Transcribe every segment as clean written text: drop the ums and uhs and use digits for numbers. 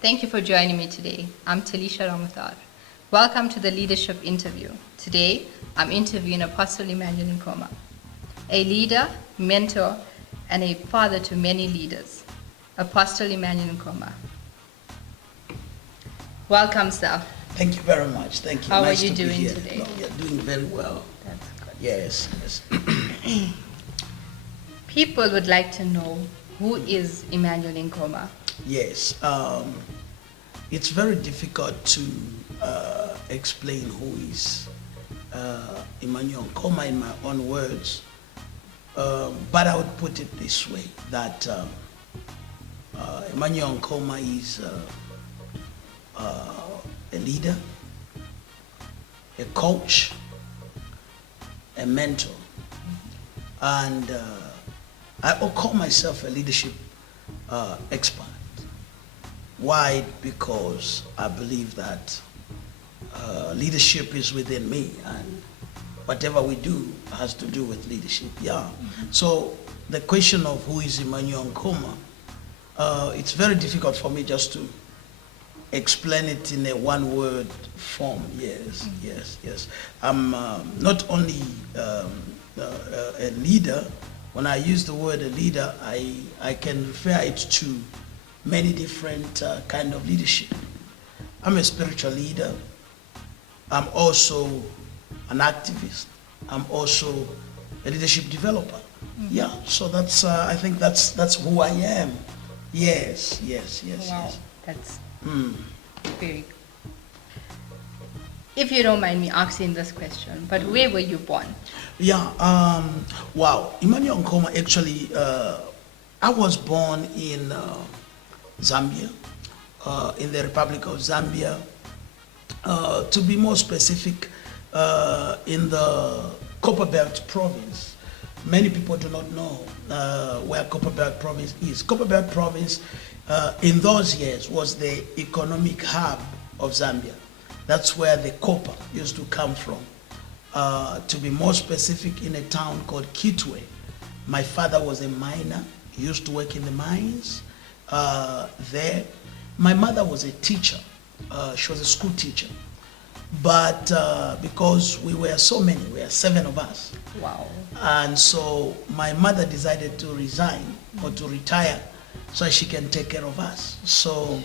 thank you for joining me today. I'm Talisha Ramathar. Welcome to the Leadership Interview. Today, I'm interviewing Apostle Emmanuel Nkhoma, a leader, mentor, and a father to many leaders. Apostle Emmanuel Nkhoma. Welcome, sir. Thank you very much. Thank you. How nice are you to doing be here. today? No, you're doing very well. That's good. Yes, yes. People would like to know, who is Emmanuel Nkhoma? Yes. It's very difficult to explain who is Emmanuel Nkhoma in my own words, but I would put it this way, that Emmanuel Nkhoma is a leader, a coach, a mentor, and I call myself a leadership expert. Why? Because I believe that leadership is within me, and whatever we do has to do with leadership. Yeah. So the question of who is Emmanuel Nkhoma, it's very difficult for me just to explain it in a one-word form. Yes, yes. I'm not only a leader. When I use the word a leader, I can refer it to many different kind of leadership. I'm a spiritual leader. I'm also an activist. I'm also a leadership developer. Yeah, so that's I think that's who I am. Yes. Wow, Yes. that's very. If you don't mind me asking this question, but where were you born? Yeah. Wow. Emmanuel Nkhoma, actually, I was born in Zambia, in the Republic of Zambia. To be more specific, in the Copperbelt province. Many people do not know where Copperbelt province is. Copperbelt province, in those years, was the economic hub of Zambia. That's where the copper used to come from. To be more specific, in a town called Kitwe. My father was a miner. He used to work in the mines there. My mother was a teacher. She was a school teacher. But because we were so many, we were 7 of us. Wow. And so my mother decided to resign or to retire so she can take care of us. So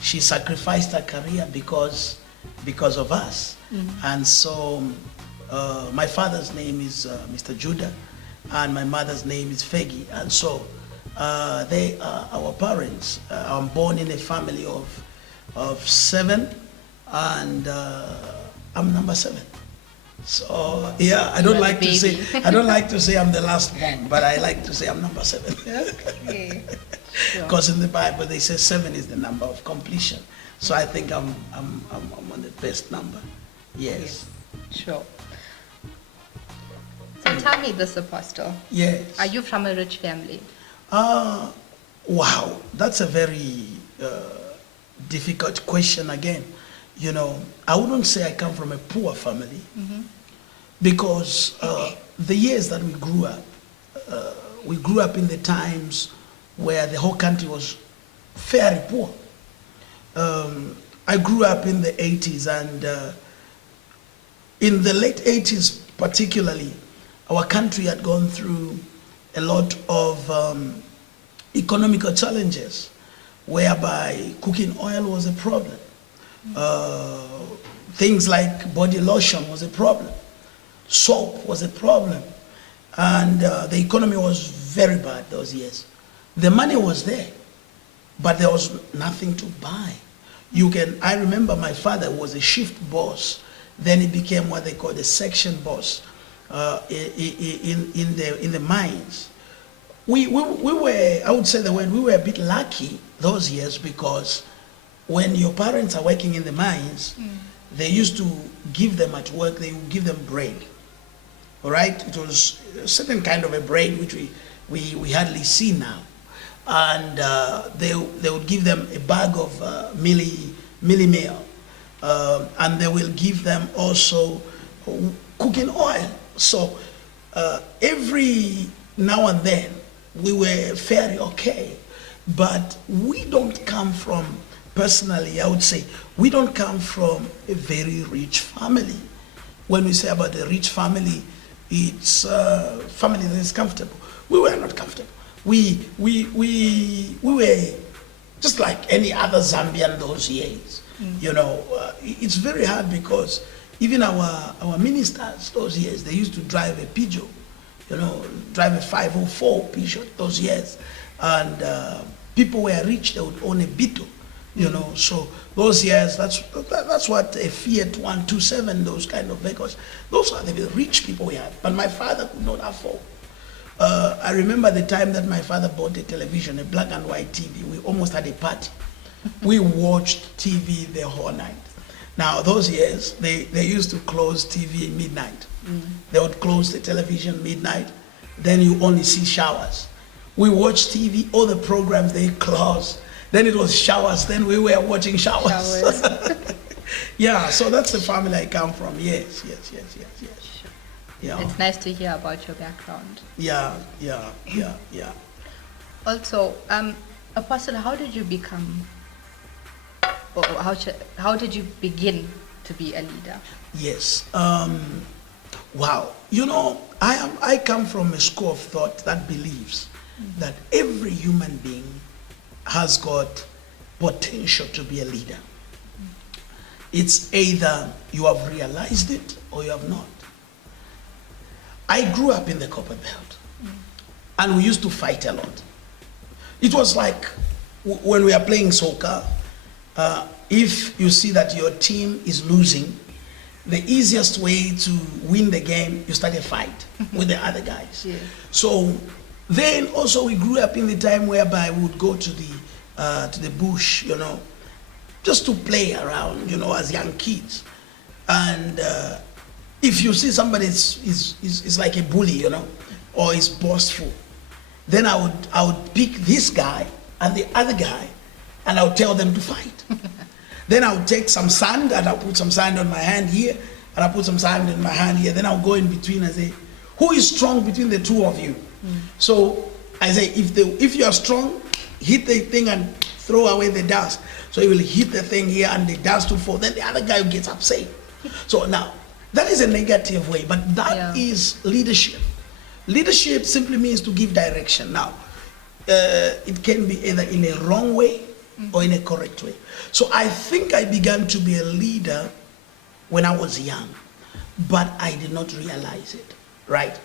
she sacrificed her career because of us. And so my father's name is Mr. Judah, and my mother's name is Fegi. And so they are our parents. I'm born in a family of 7, and I'm number 7. So yeah, I don't like to say I'm the last born, but I like to say I'm number 7. Okay. Sure. Because in the Bible they say 7 is the number of completion. So I think I'm on the best number. Yes. Sure. So tell me this, Apostle. Yes. Are you from a rich family? Wow, that's a very difficult question again. You know, I wouldn't say I come from a poor family, because the years that we grew up in the times where the whole country was very poor. I grew up in the 80s, and in the late 80s particularly, our country had gone through a lot of economical challenges, whereby cooking oil was a problem. Things like body lotion was a problem. Soap was a problem. And the economy was very bad those years. The money was there, but there was nothing to buy. I remember my father was a shift boss. Then he became what they call the section boss in the mines. We were, I would say the word, we were a bit lucky those years, because when your parents are working in the mines, they used to give them at work, they would give them bread. All right? It was a certain kind of a bread which we hardly see now. And they would give them a bag of milli meal. And they will give them also cooking oil. So every now and then we were fairly okay, but we don't come from personally, I would say we don't come from a very rich family. When we say about a rich family, it's a family that is comfortable. We were not comfortable. We were just like any other Zambian those years. You know, it's very hard because even our ministers those years, they used to drive a Peugeot, you know, drive a 504 Peugeot those years. And people were rich, they would own a Beetle, you know. So those years, that's what a Fiat 127, those kind of vehicles, those are the rich people we had. But my father could not afford. I remember the time that my father bought a television, a black and white TV. We almost had a party. We watched TV the whole night. Now, those years, they used to close TV midnight. They would close the television midnight. Then you only see showers. We watched TV, all the programs, they closed. Then it was showers. Then we were watching showers. Yeah, so that's the family I come from. Yes. Yeah. It's nice to hear about your background. Yeah. Also, Apostle, how did you become, or how did you begin to be a leader? Yes. Wow. You know, I come from a school of thought that believes that every human being has got potential to be a leader. It's either you have realized it or you have not. I grew up in the copper belt, and we used to fight a lot. It was like when we are playing soccer, if you see that your team is losing, the easiest way to win the game, you start a fight with the other guys. Yeah. So then also we grew up in the time whereby we would go to the bush, you know, just to play around, you know, as young kids. And if you see somebody is like a bully, you know, or is boastful, then I would pick this guy and the other guy, and I would tell them to fight. Then I would take some sand, and I'll put some sand on my hand here, and I'll put some sand in my hand here. Then I'll go in between and say, who is strong between the two of you? So I say, if you are strong, hit the thing and throw away the dust. So he will hit the thing here and the dust will fall. Then the other guy gets upset. So now, that is a negative way, but that is leadership. Leadership simply means to give direction. Now, it can be either in a wrong way or in a correct way. So I think I began to be a leader when I was young, but I did not realize it, right?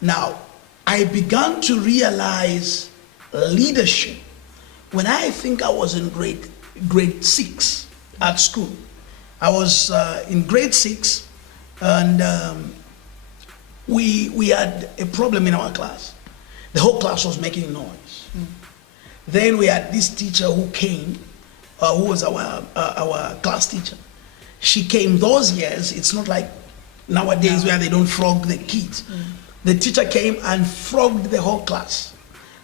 Now, I began to realize leadership when I think I was in grade 6 at school. I was in grade 6, and we had a problem in our class. The whole class was making noise. Then we had this teacher who came, who was our class teacher. She came those years. It's not like nowadays where they don't flog the kids. The teacher came and flogged the whole class.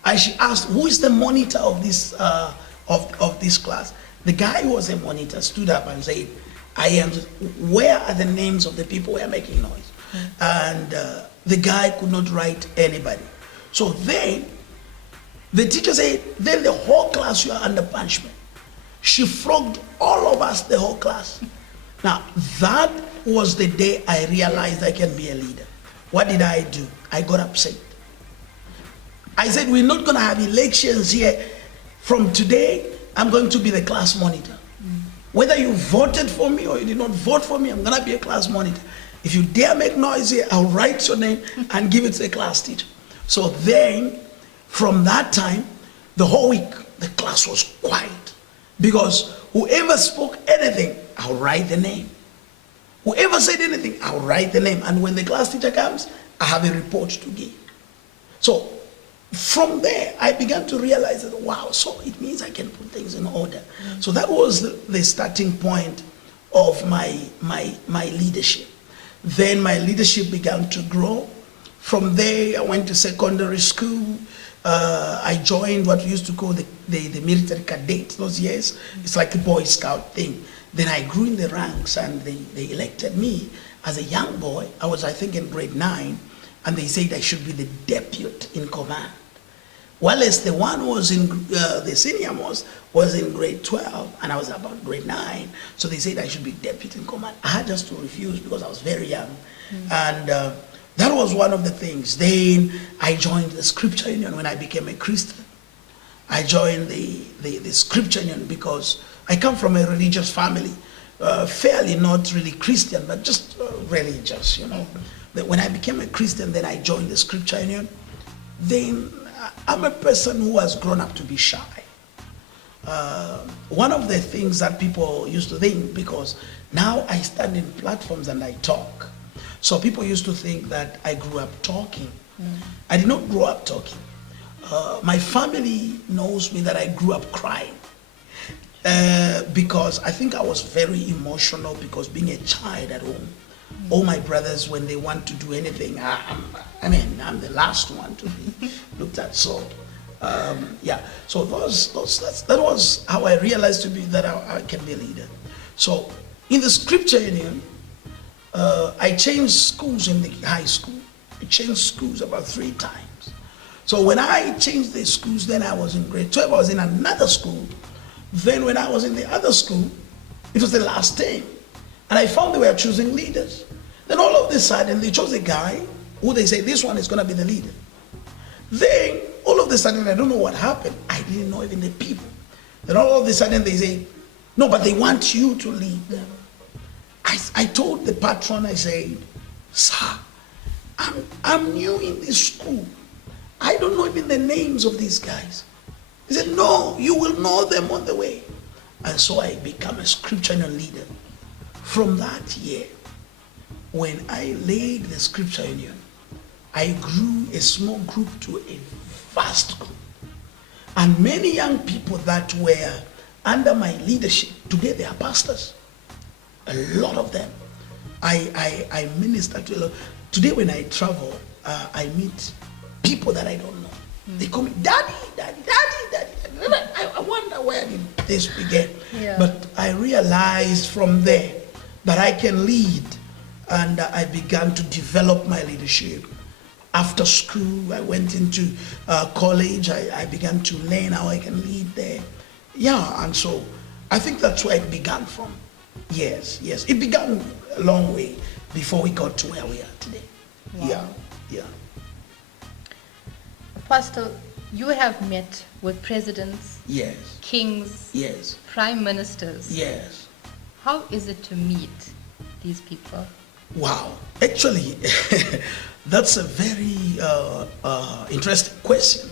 And she asked, who is the monitor of this of this class? The guy who was a monitor stood up and said, I am. Where are the names of the people who are making noise? And the guy could not write anybody. So then the teacher said, then the whole class, you are under punishment. She flogged all of us, the whole class. Now, that was the day I realized I can be a leader. What did I do? I got upset. I said, we're not going to have elections here. From today, I'm going to be the class monitor. Whether you voted for me or you did not vote for me, I'm going to be a class monitor. If you dare make noise here, I'll write your name and give it to the class teacher. So then, from that time, the whole week, the class was quiet. Because whoever spoke anything, I'll write the name. Whoever said anything, I'll write the name. And when the class teacher comes, I have a report to give. So from there, I began to realize that, wow, so it means I can put things in order. So that was the starting point of my leadership. Then my leadership began to grow. From there, I went to secondary school. I joined what we used to call the military cadets those years. It's like a Boy Scout thing. Then I grew in the ranks, and they elected me as a young boy. I think, in grade 9, and they said I should be the deputy in command. Wallace, the one who was in the senior most, was in grade 12, and I was about grade 9. So they said I should be deputy in command. I had just to refuse because I was very young. And that was one of the things. Then I joined the Scripture Union when I became a Christian. I joined the Scripture Union because I come from a religious family, fairly not really Christian, but just religious, you know. When I became a Christian, then I joined the Scripture Union. Then I'm a person who has grown up to be shy. One of the things that people used to think, because now I stand in platforms and I talk, so people used to think that I grew up talking. I did not grow up talking. My family knows me that I grew up crying because I think I was very emotional, because being a child at home, all my brothers, when they want to do anything, I'm the last one to be looked at. So, yeah. So that was how I realized that I can be a leader. So, in the Scripture Union, I changed schools in the high school. I changed schools about 3 times. So when I changed the schools, then I was in grade 12. I was in another school. Then when I was in the other school, it was the last term. And I found they were choosing leaders. Then all of a sudden, they chose a guy who they say, this one is going to be the leader. Then, all of a sudden, I don't know what happened. I didn't know even the people. Then all of a sudden, they say, no, but they want you to lead them. I told the patron, I said, sir, I'm new in this school. I don't know even the names of these guys. He said, no, you will know them on the way. And so I became a Scripture Union leader. From that year, when I laid the Scripture Union, I grew a small group to a vast group. And many young people that were under my leadership, today they are pastors. A lot of them. I minister to a lot. Today when I travel, I meet people that I don't know. They call me daddy, daddy, daddy, daddy. I wonder where did this begin. Yeah. But I realized from there that I can lead, and I began to develop my leadership. After school, I went into college. I began to learn how I can lead there. Yeah, and so I think that's where it began from. Yes. It began a long way before we got to where we are today. Wow. Yeah. Apostle, you have met with presidents, Yes. kings, Yes. prime ministers. Yes. How is it to meet these people? Wow. Actually, that's a very interesting question.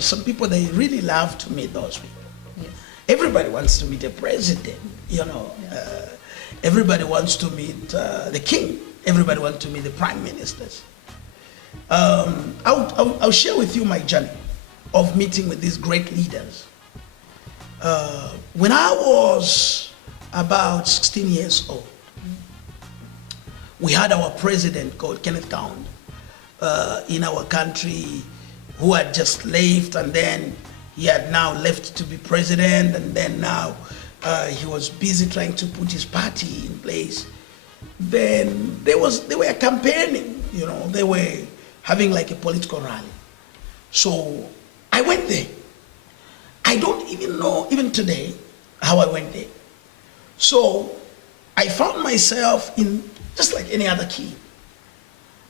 Some people, they really love to meet those people. Yes. Everybody wants to meet a president, everybody wants to meet the king. Everybody wants to meet the prime ministers. I'll share with you my journey of meeting with these great leaders. When I was about 16 years old, we had our president called Kenneth Kaunda in our country, who had just left, and then he had now left to be president, and then now he was busy trying to put his party in place. Then they were campaigning, they were having like a political rally. So I went there. I don't even know, even today, how I went there. So I found myself in just like any other kid.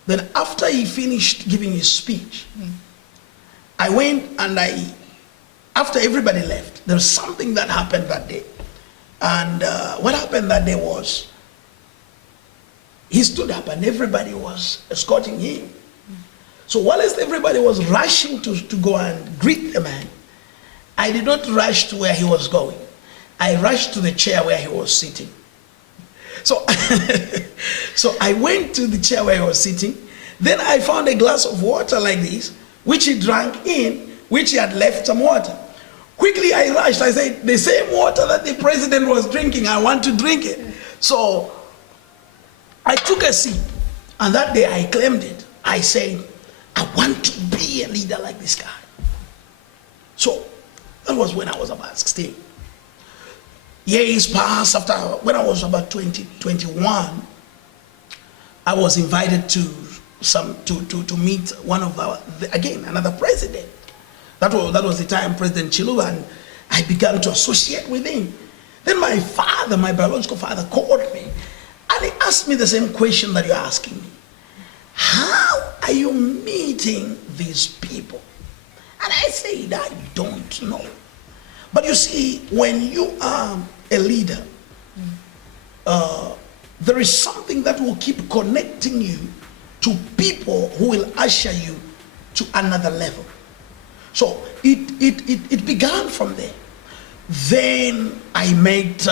Then after he finished giving his speech, I went and after everybody left, there was something that happened that day. And what happened that day was, he stood up and everybody was escorting him. So whilst everybody was rushing to go and greet the man, I did not rush to where he was going. I rushed to the chair where he was sitting. So, so I went to the chair where he was sitting. Then I found a glass of water like this, which he drank in, which he had left some water. Quickly I rushed. I said, the same water that the president was drinking, I want to drink it. So I took a sip, and that day I claimed it. I said, I want to be a leader like this guy. So that was when I was about 16. Years passed after, when I was about 20, 21, I was invited to to meet one of another president. That was the time, President Chiluba, and I began to associate with him. Then my father, my biological father, called me and he asked me the same question that you're asking me. How are you meeting these people? And I said, I don't know. But you see, when you are a leader, there is something that will keep connecting you to people who will usher you to another level. So it began from there. Then I met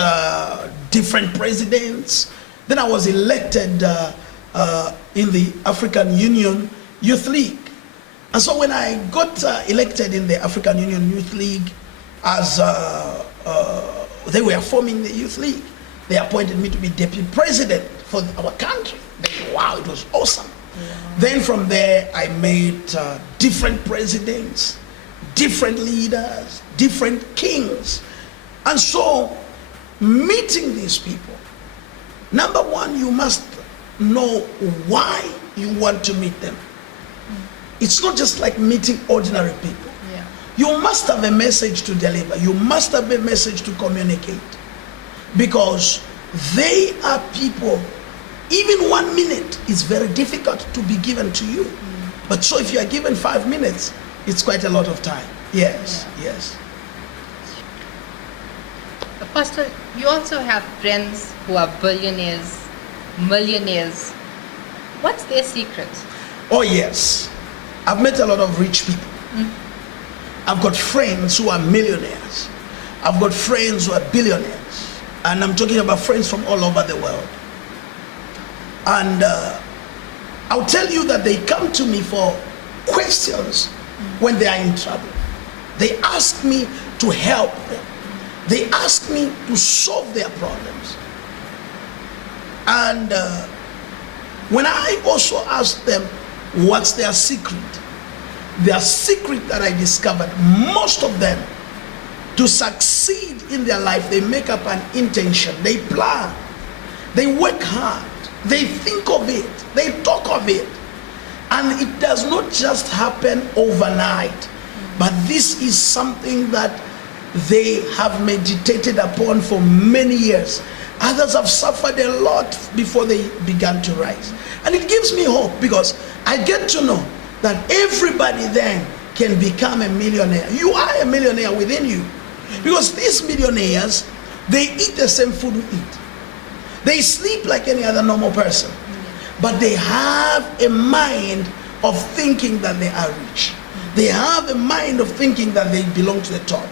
different presidents. Then I was elected in the African Union Youth League. And so when I got elected in the African Union Youth League, as they were forming the Youth League, they appointed me to be deputy president for our country. Wow, it was awesome. Yeah. Then from there, I met different presidents, different leaders, different kings. And so, meeting these people, number one, you must know why you want to meet them. It's not just like meeting ordinary people. Yeah. You must have a message to deliver. You must have a message to communicate. Because they are people, even 1 minute is very difficult to be given to you. But so if you are given 5 minutes, it's quite a lot of time. Yes, yeah. Yes. Pastor, you also have friends who are billionaires, millionaires. What's their secret? Oh yes, I've met a lot of rich people. I've got friends who are millionaires. I've got friends who are billionaires. And I'm talking about friends from all over the world. And I'll tell you that they come to me for questions when they are in trouble. They ask me to help them. They ask me to solve their problems. And when I also ask them what's their secret that I discovered, most of them, to succeed in their life, they make up an intention, they plan, they work hard, they think of it, they talk of it. And it does not just happen overnight, but this is something that they have meditated upon for many years. Others have suffered a lot before they began to rise. And it gives me hope because I get to know that everybody then can become a millionaire. You are a millionaire within you. Because these millionaires, they eat the same food we eat. They sleep like any other normal person. But they have a mind of thinking that they are rich. They have a mind of thinking that they belong to the top.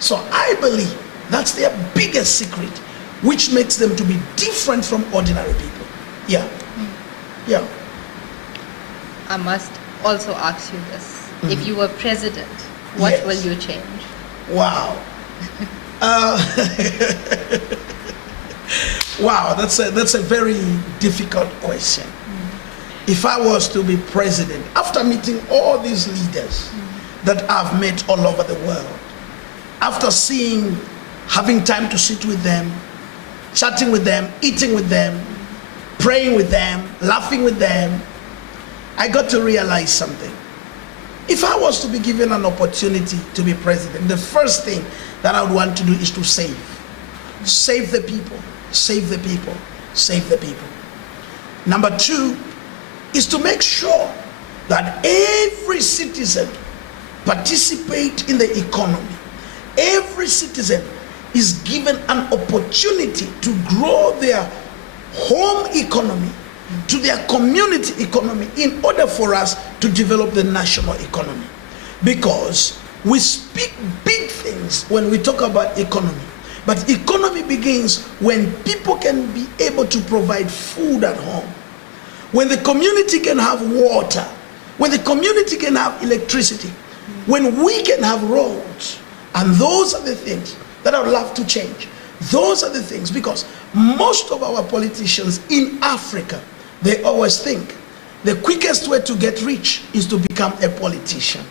So I believe that's their biggest secret, which makes them to be different from ordinary people. Yeah. Yeah. I must also ask you this. If you were president, what will you change? Wow. Wow, that's a very difficult question. If I was to be president, after meeting all these leaders that I've met all over the world, after having time to sit with them, chatting with them, eating with them, praying with them, laughing with them, I got to realize something. If I was to be given an opportunity to be president, the first thing that I would want to do is to save the people, save the people, save the people. Number two is to make sure that every citizen participate in the economy. Every citizen is given an opportunity to grow their home economy to their community economy in order for us to develop the national economy. Because we speak big things when we talk about economy. But economy begins when people can be able to provide food at home. When the community can have water. When the community can have electricity. When we can have roads. And those are the things that I would love to change. Those are the things, because most of our politicians in Africa, they always think the quickest way to get rich is to become a politician.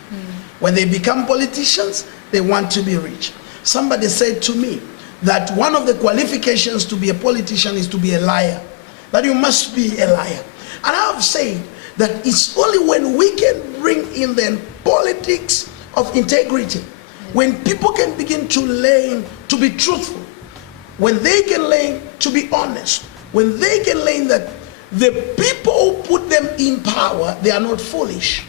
When they become politicians, they want to be rich. Somebody said to me that one of the qualifications to be a politician is to be a liar. That you must be a liar. And I have said that it's only when we can bring in the politics of integrity, when people can begin to learn to be truthful, when they can learn to be honest, when they can learn that the people who put them in power, they are not foolish.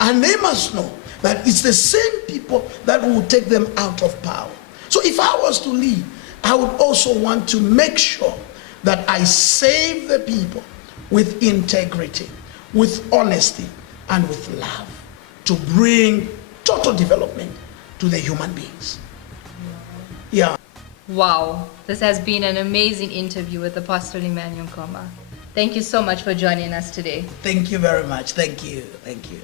And they must know that it's the same people that will take them out of power. So if I was to lead, I would also want to make sure that I save the people with integrity, with honesty, and with love to bring total development to the human beings. Yeah. Wow, this has been an amazing interview with Apostle Emmanuel Nkhoma. Thank you so much for joining us today. Thank you very much. Thank you. Thank you.